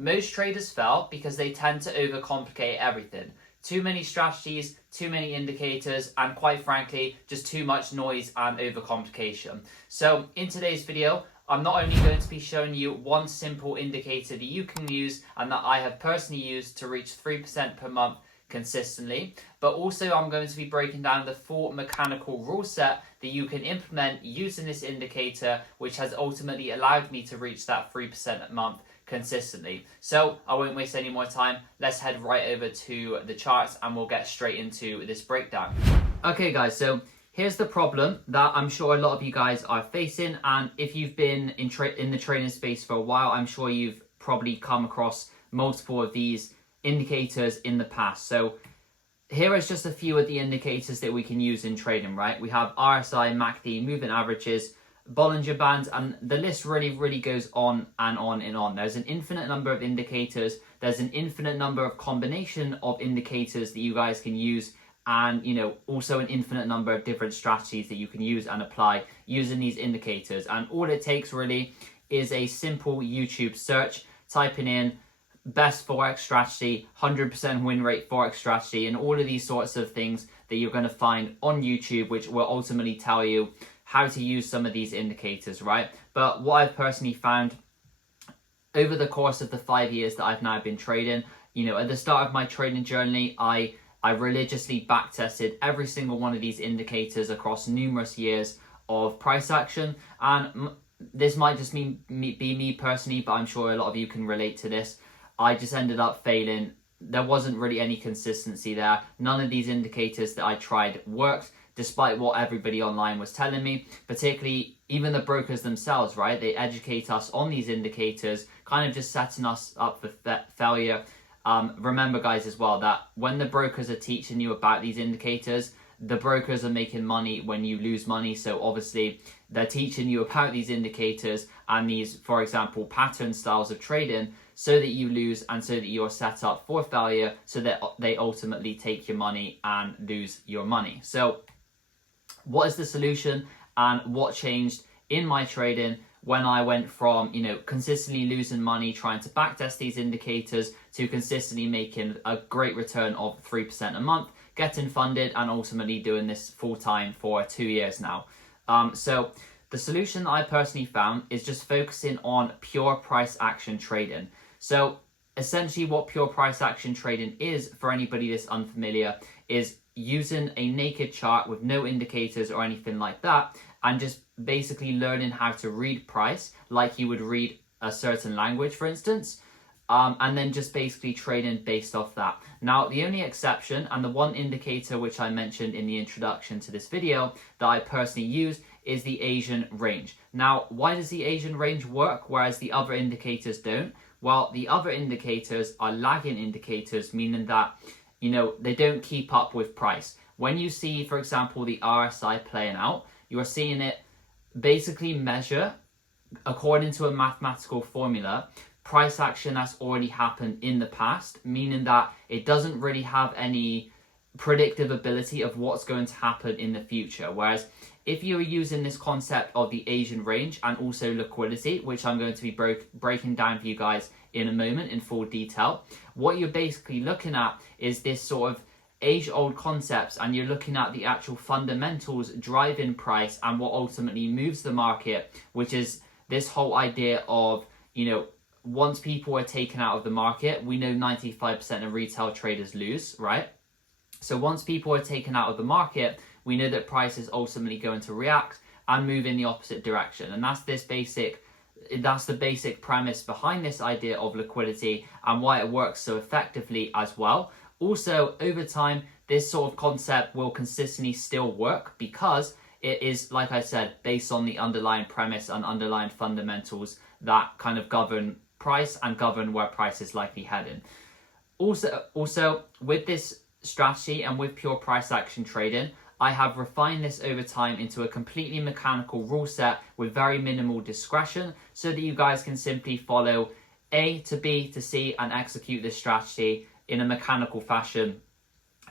Most traders fail because they tend to overcomplicate everything. Too many strategies, too many indicators, and quite frankly, just too much noise and overcomplication. So in today's video, I'm not only going to be showing you one simple indicator that you can use and that I have personally used to reach 3% per month consistently, but also I'm going to be breaking down the full mechanical rule set that you can implement using this indicator, which has ultimately allowed me to reach that 3% a month consistently. So I won't waste any more time. Let's head right over to the charts and we'll get straight into this breakdown. Okay guys, so here's the problem that I'm sure a lot of you guys are facing, and if you've been in the trading space for a while, I'm sure you've probably come across multiple of these indicators in the past. So here is just a few of the indicators that we can use in trading, right? We have RSI, MACD, moving averages, Bollinger Bands, and the list really goes on and on and on. There's an infinite number of indicators. There's an infinite number of combination of indicators that you guys can use, and also an infinite number of different strategies that you can use and apply using these indicators. And all it takes really is a simple YouTube search, typing in best Forex strategy, 100% win rate Forex strategy, and all of these sorts of things that you're going to find on YouTube, which will ultimately tell you how to use some of these indicators, right? But what I've personally found over the course of the 5 years that I've now been trading, at the start of my trading journey, I religiously backtested every single one of these indicators across numerous years of price action. And this might just be me personally, but I'm sure a lot of you can relate to this. I just ended up failing. There wasn't really any consistency there. None of these indicators that I tried worked, despite what everybody online was telling me, particularly even the brokers themselves, right? They educate us on these indicators, kind of just setting us up for failure. Remember guys as well, that when the brokers are teaching you about these indicators, the brokers are making money when you lose money. So obviously they're teaching you about these indicators and these, for example, pattern styles of trading, so that you lose and so that you're set up for failure, so that they ultimately take your money and lose your money. So what is the solution and what changed in my trading when I went from, consistently losing money trying to backtest these indicators to consistently making a great return of 3% a month, getting funded, and ultimately doing this full time for 2 years now. So the solution that I personally found is just focusing on pure price action trading. So essentially what pure price action trading is, for anybody that's unfamiliar, is using a naked chart with no indicators or anything like that, and just basically learning how to read price like you would read a certain language, for instance, and then just basically trading based off that. Now, the only exception, and the one indicator which I mentioned in the introduction to this video that I personally use, is the Asian range. Now, why does the Asian range work whereas the other indicators don't? Well, the other indicators are lagging indicators, meaning that they don't keep up with price. When you see, for example, the RSI playing out, you're seeing it basically measure, according to a mathematical formula, price action that's already happened in the past, meaning that it doesn't really have any predictive ability of what's going to happen in the future. Whereas if you're using this concept of the Asian range and also liquidity, which I'm going to be breaking down for you guys in a moment in full detail, what you're basically looking at is this sort of age-old concepts, and you're looking at the actual fundamentals driving price and what ultimately moves the market, which is this whole idea of, once people are taken out of the market, we know 95% of retail traders lose, right? So once people are taken out of the market, we know that price is ultimately going to react and move in the opposite direction. And that's the basic premise behind this idea of liquidity and why it works so effectively as well. Also, over time, this sort of concept will consistently still work because it is, like I said, based on the underlying premise and underlying fundamentals that kind of govern price and govern where price is likely heading. Also, with this strategy and with pure price action trading, I have refined this over time into a completely mechanical rule set with very minimal discretion, so that you guys can simply follow A to B to C and execute this strategy in a mechanical fashion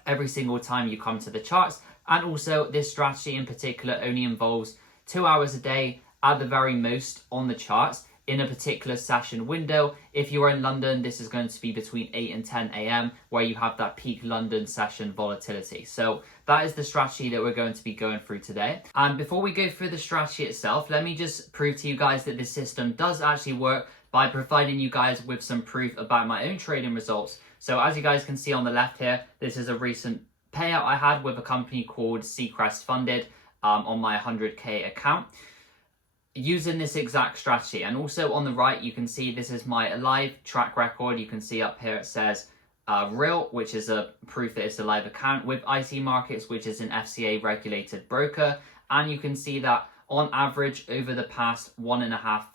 every single time you come to the charts. And also, this strategy in particular only involves 2 hours a day at the very most on the charts. in a particular session window. If you're in London, this is going to be between 8 and 10 a.m. where you have that peak London session volatility. So that is the strategy that we're going to be going through today. And before we go through the strategy itself, let me just prove to you guys that this system does actually work by providing you guys with some proof about my own trading results. So as you guys can see on the left here, this is a recent payout I had with a company called Seacrest Funded on my 100k account using this exact strategy. And also on the right, you can see this is my live track record. You can see up here it says real, which is a proof that it's a live account, with IC Markets, which is an FCA regulated broker. And you can see that on average over the past 1.5,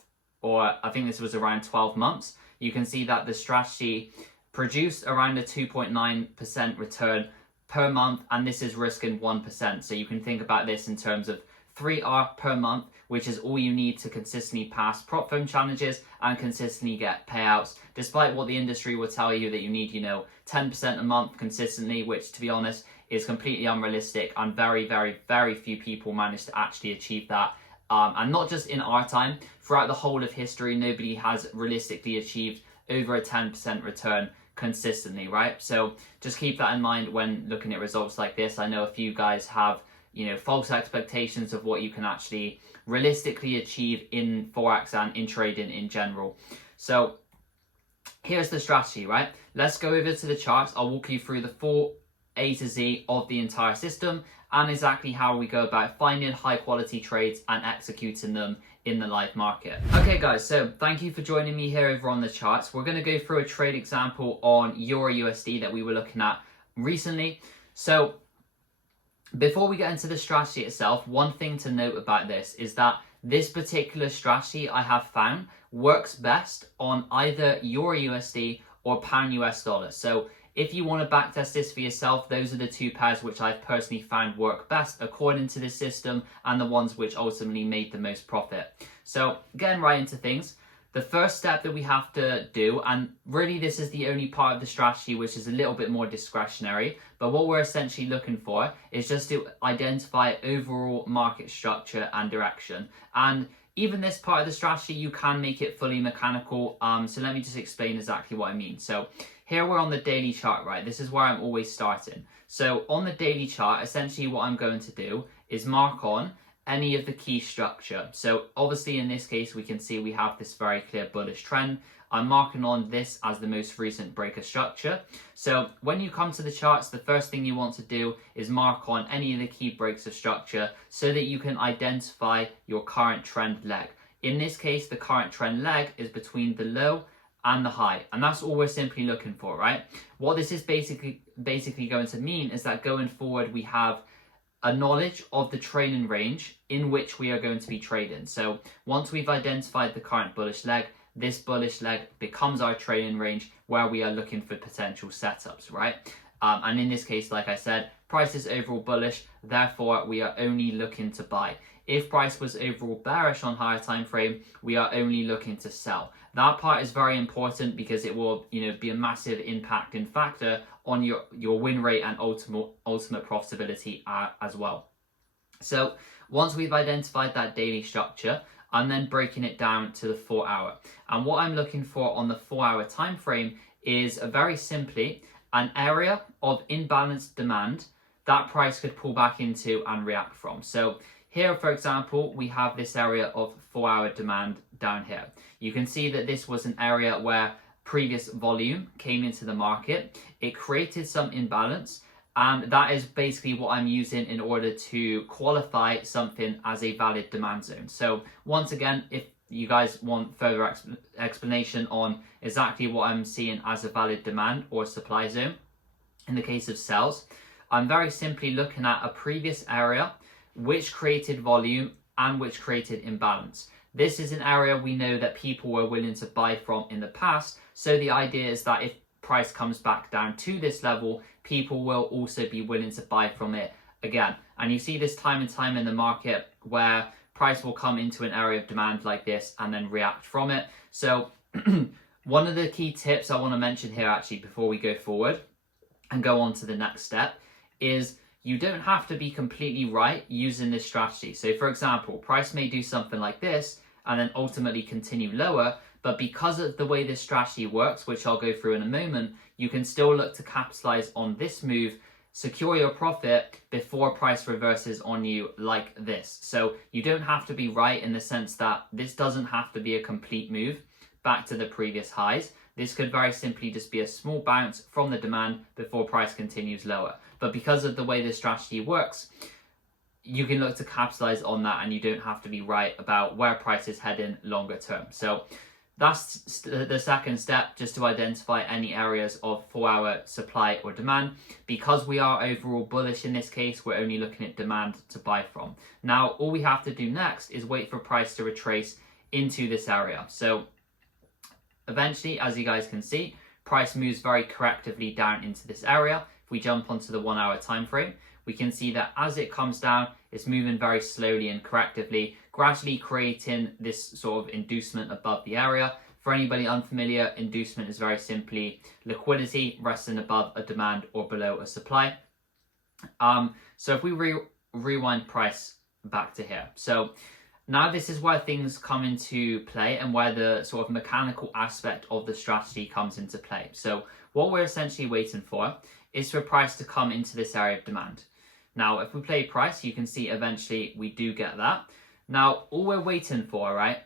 or I think this was around 12 months, you can see that the strategy produced around a 2.9% return per month, and this is risking 1%. So you can think about this in terms of 3R per month, which is all you need to consistently pass prop firm challenges and consistently get payouts, despite what the industry will tell you that you need, 10% a month consistently, which to be honest is completely unrealistic, and very, very, very few people manage to actually achieve that. And not just in our time, throughout the whole of history, nobody has realistically achieved over a 10% return consistently, right? So just keep that in mind when looking at results like this. I know a few guys have false expectations of what you can actually realistically achieve in Forex and in trading in general. So here's the strategy, right? Let's go over to the charts. I'll walk you through the full A to Z of the entire system and exactly how we go about finding high quality trades and executing them in the live market. Okay guys, so thank you for joining me here over on the charts. We're going to go through a trade example on Euro USD that we were looking at recently. So before we get into the strategy itself, one thing to note about this is that this particular strategy I have found works best on either Euro USD or Pound US dollar. So if you want to backtest this for yourself, those are the two pairs which I've personally found work best according to this system and the ones which ultimately made the most profit. So getting right into things, the first step that we have to do, and really this is the only part of the strategy which is a little bit more discretionary, but what we're essentially looking for is just to identify overall market structure and direction. And even this part of the strategy, you can make it fully mechanical. So let me just explain exactly what I mean. So here we're on the daily chart, right? This is where I'm always starting. So on the daily chart, essentially what I'm going to do is mark on any of the key structure. So obviously in this case, we can see we have this very clear bullish trend. I'm marking on this as the most recent breaker structure. So when you come to the charts, the first thing you want to do is mark on any of the key breaks of structure so that you can identify your current trend leg. In this case, the current trend leg is between the low and the high, and that's all we're simply looking for, right? What this is basically going to mean is that going forward, we have a knowledge of the trailing range in which we are going to be trading. So once we've identified the current bullish leg, this bullish leg becomes our trailing range where we are looking for potential setups, right? And in this case, like I said, price is overall bullish, therefore we are only looking to buy. If price was overall bearish on higher time frame, we are only looking to sell. That part is very important because it will, be a massive impacting factor on your win rate and ultimate profitability as well. So once we've identified that daily structure, I'm then breaking it down to the 4 hour. And what I'm looking for on the 4 hour time frame is very simply an area of imbalanced demand that price could pull back into and react from. So here, for example, we have this area of 4 hour demand down here. You can see that this was an area where previous volume came into the market. It created some imbalance, and that is basically what I'm using in order to qualify something as a valid demand zone. So once again, if you guys want further explanation on exactly what I'm seeing as a valid demand or supply zone, in the case of sales, I'm very simply looking at a previous area which created volume and which created imbalance. This is an area we know that people were willing to buy from in the past. So the idea is that if price comes back down to this level, people will also be willing to buy from it again. And you see this time and time in the market where price will come into an area of demand like this and then react from it. So one of the key tips I want to mention here actually before we go forward and go on to the next step is you don't have to be completely right using this strategy. So for example, price may do something like this and then ultimately continue lower. But because of the way this strategy works, which I'll go through in a moment, you can still look to capitalize on this move, secure your profit before price reverses on you like this. So you don't have to be right in the sense that this doesn't have to be a complete move back to the previous highs. This could very simply just be a small bounce from the demand before price continues lower. But because of the way this strategy works, you can look to capitalize on that, and you don't have to be right about where price is heading longer term. So that's the second step, just to identify any areas of 4-hour supply or demand. Because we are overall bullish in this case, we're only looking at demand to buy from. Now, all we have to do next is wait for price to retrace into this area. So eventually, as you guys can see, price moves very correctively down into this area. If we jump onto the 1-hour time frame, we can see that as it comes down, it's moving very slowly and correctively, gradually creating this sort of inducement above the area. For anybody unfamiliar, inducement is very simply liquidity resting above a demand or below a supply. So if we rewind price back to here. So now this is where things come into play and where the sort of mechanical aspect of the strategy comes into play. So what we're essentially waiting for is for price to come into this area of demand. Now, if we play price, you can see eventually we do get that. Now, all we're waiting for, right,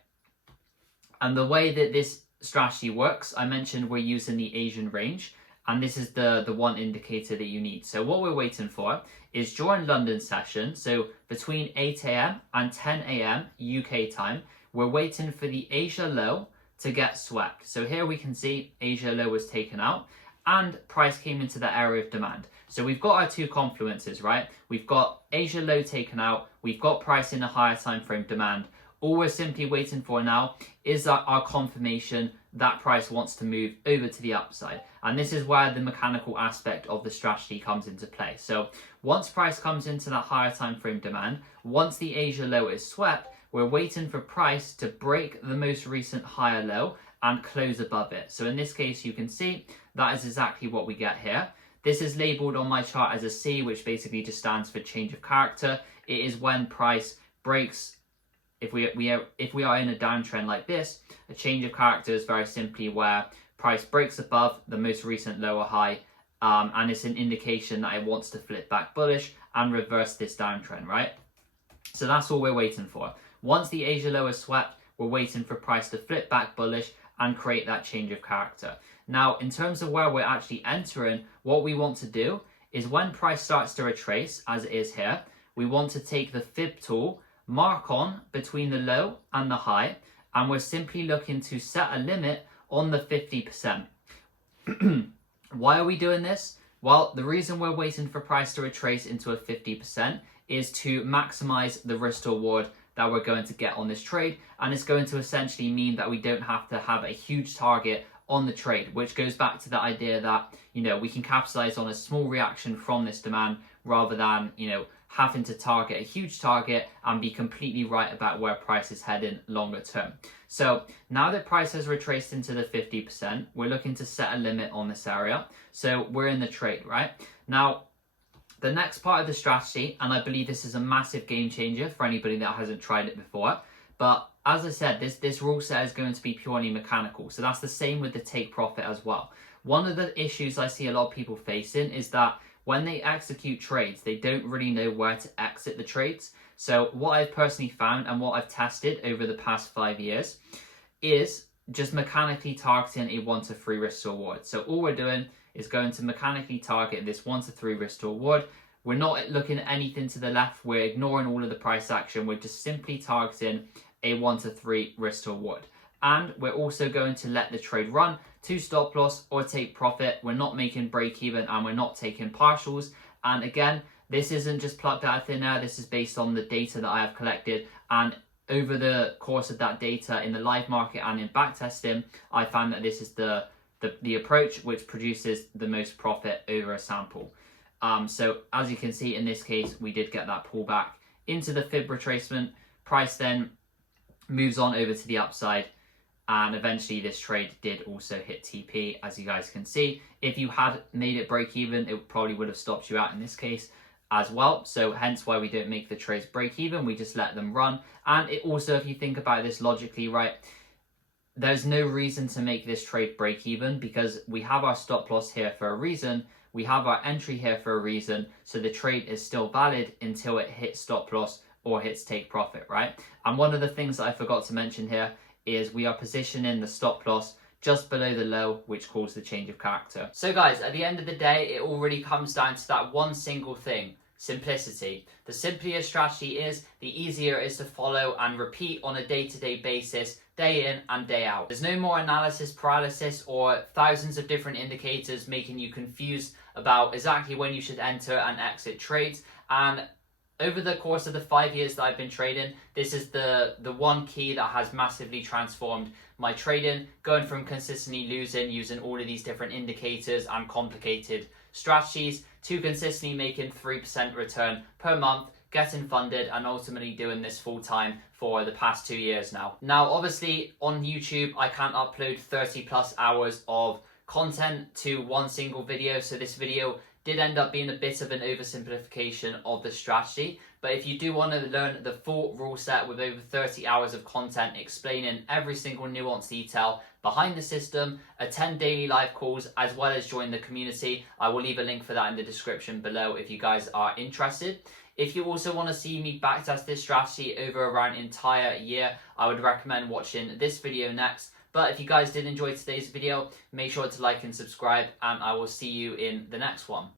and the way that this strategy works, I mentioned we're using the Asian range, and this is the one indicator that you need. So what we're waiting for is during London session, so between 8 a.m. and 10 a.m. UK time, we're waiting for the Asia low to get swept. So here we can see Asia low was taken out, and price came into the area of demand. So we've got our two confluences, right? We've got Asia low taken out, we've got price in a higher time frame demand. All we're simply waiting for now is our confirmation that price wants to move over to the upside. And this is where the mechanical aspect of the strategy comes into play. So once price comes into that higher time frame demand, once the Asia low is swept, we're waiting for price to break the most recent higher low and close above it. So in this case, you can see that is exactly what we get here. This is labeled on my chart as a C, which basically just stands for change of character. It is when price breaks. If we are in a downtrend like this, a change of character is very simply where price breaks above the most recent lower high, and it's an indication that it wants to flip back bullish and reverse this downtrend, right? So that's all we're waiting for. Once the Asia low is swept, we're waiting for price to flip back bullish and create that change of character. Now, in terms of where we're actually entering, what we want to do is when price starts to retrace, as it is here, we want to take the fib tool, mark on between the low and the high, and we're simply looking to set a limit on the 50%. Why are we doing this? Well, the reason we're waiting for price to retrace into a 50% is to maximize the risk to reward that we're going to get on this trade, and it's going to essentially mean that we don't have to have a huge target on the trade, which goes back to the idea that, you know, we can capitalize on a small reaction from this demand rather than, you know, having to target a huge target and be completely right about where price is heading longer term. So now that price has retraced into the 50%, we're looking to set a limit on this area. So we're in the trade, right? Now, the next part of the strategy, and I believe this is a massive game changer for anybody that hasn't tried it before, but as I said, this rule set is going to be purely mechanical. So that's the same with the take profit as well. One of the issues I see a lot of people facing is that when they execute trades, they don't really know where to exit the trades. So what I've personally found and what I've tested over the past 5 years is just mechanically targeting a 1 to 3 risk to reward. So all we're doing is going to mechanically target this 1 to 3 risk to reward. We're not looking at anything to the left. We're ignoring all of the price action. We're just simply targeting a 1 to 3 risk to reward. And we're also going to let the trade run to stop loss or take profit. We're not making break even and we're not taking partials. And again, this isn't just plucked out of thin air. This is based on the data that I have collected. And over the course of that data in the live market and in backtesting, I found that this is the approach which produces the most profit over a sample. So as you can see in this case, we did get that pullback into the fib retracement. Price then moves on over to the upside, and eventually this trade did also hit TP, as you guys can see. If you had made it break even, it probably would have stopped you out in this case. as well. So hence why we don't make the trades break even, we just let them run. And it also, if you think about this logically, right, there's no reason to make this trade break even because we have our stop loss here for a reason. We have our entry here for a reason. So the trade is still valid until it hits stop loss or hits take profit, right? And one of the things that I forgot to mention here is we are positioning the stop loss just below the low, which caused the change of character. So guys, at the end of the day, it all really comes down to that one single thing: simplicity. The simpler your strategy is, the easier it is to follow and repeat on a day-to-day basis, day in and day out. There's no more analysis paralysis or thousands of different indicators making you confused about exactly when you should enter and exit trades. And over the course of the 5 years that I've been trading, this is the one key that has massively transformed my trading, going from consistently losing using all of these different indicators and complicated strategies to consistently making 3% return per month, getting funded, and ultimately doing this full time for the past 2 years now. Now, obviously on YouTube, I can't upload 30 plus hours of content to one single video. So this video did end up being a bit of an oversimplification of the strategy. But if you do want to learn the full rule set with over 30 hours of content explaining every single nuanced detail behind the system, attend daily live calls, as well as join the community, I will leave a link for that in the description below if you guys are interested. If you also want to see me backtest this strategy over around an entire year, I would recommend watching this video next. But if you guys did enjoy today's video, make sure to like and subscribe, and I will see you in the next one.